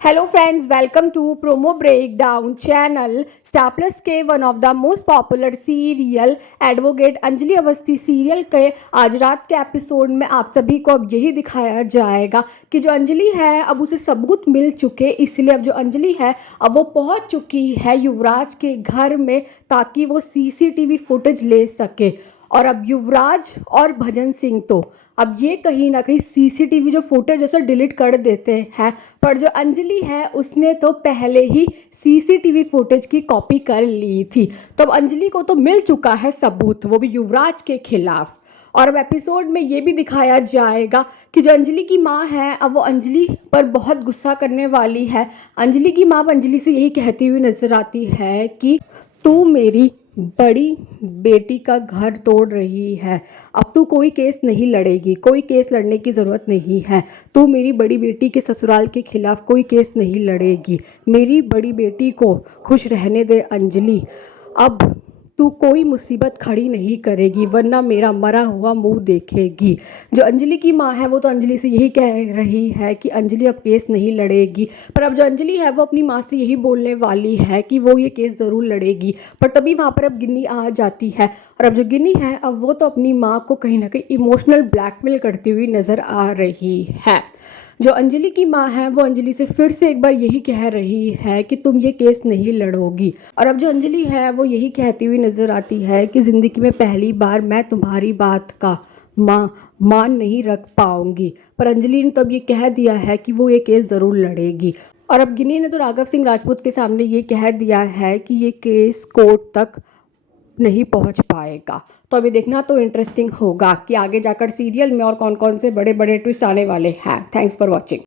Hello friends, welcome to Promo Breakdown channel. Star Plus के one of the most popular serial advocate Anjali Awasthi serial के आज रात के episode में आप सभी को अब यही दिखाया जाएगा कि जो अंजलि है अब उसे सबूत मिल चुके, इसलिए अब जो अंजलि है अब वो पहुंच चुकी है युवराज के घर में ताकि वो सीसीटीवी फुटेज ले सके। और अब युवराज और भजन सिंह तो अब ये कहीं ना कहीं सीसीटीवी जो फुटेज उसे डिलीट कर देते हैं, पर जो अंजलि है उसने तो पहले ही सीसीटीवी फुटेज की कॉपी कर ली थी। तो अब अंजलि को तो मिल चुका है सबूत, वो भी युवराज के खिलाफ। और अब एपिसोड में ये भी दिखाया जाएगा कि जो अंजलि की माँ है अब वो अंजलि पर बहुत गुस्सा करने वाली है। अंजलि की माँ अंजलि से यही कहती हुई नजर आती है कि तू मेरी बड़ी बेटी का घर तोड़ रही है, अब तू कोई केस नहीं लड़ेगी, कोई केस लड़ने की ज़रूरत नहीं है। तू मेरी बड़ी बेटी के ससुराल के खिलाफ कोई केस नहीं लड़ेगी, मेरी बड़ी बेटी को खुश रहने दे अंजलि। अब तू कोई मुसीबत खड़ी नहीं करेगी वरना मेरा मरा हुआ मुंह देखेगी। जो अंजलि की माँ है वो तो अंजलि से यही कह रही है कि अंजलि अब केस नहीं लड़ेगी, पर अब जो अंजलि है वो अपनी माँ से यही बोलने वाली है कि वो ये केस ज़रूर लड़ेगी। पर तभी वहाँ पर अब गिन्नी आ जाती है और अब जो गिन्नी है अब वो तो अपनी माँ को कहीं ना कहीं इमोशनल ब्लैकमेल करती हुई नज़र आ रही है। जो अंजलि की माँ है वो अंजलि से फिर से एक बार यही कह रही है कि तुम ये केस नहीं लड़ोगी। और अब जो अंजलि है वो यही कहती हुई नज़र आती है कि ज़िंदगी में पहली बार मैं तुम्हारी बात का मान नहीं रख पाऊंगी। पर अंजलि ने तो अब ये कह दिया है कि वो ये केस ज़रूर लड़ेगी। और अब गिनी ने तो राघव सिंह राजपूत के सामने ये कह दिया है कि ये केस कोर्ट तक नहीं पहुंच पाएगा। तो अभी देखना तो इंटरेस्टिंग होगा कि आगे जाकर सीरियल में और कौन कौन से बड़े बड़े ट्विस्ट आने वाले हैं। Thanks for watching.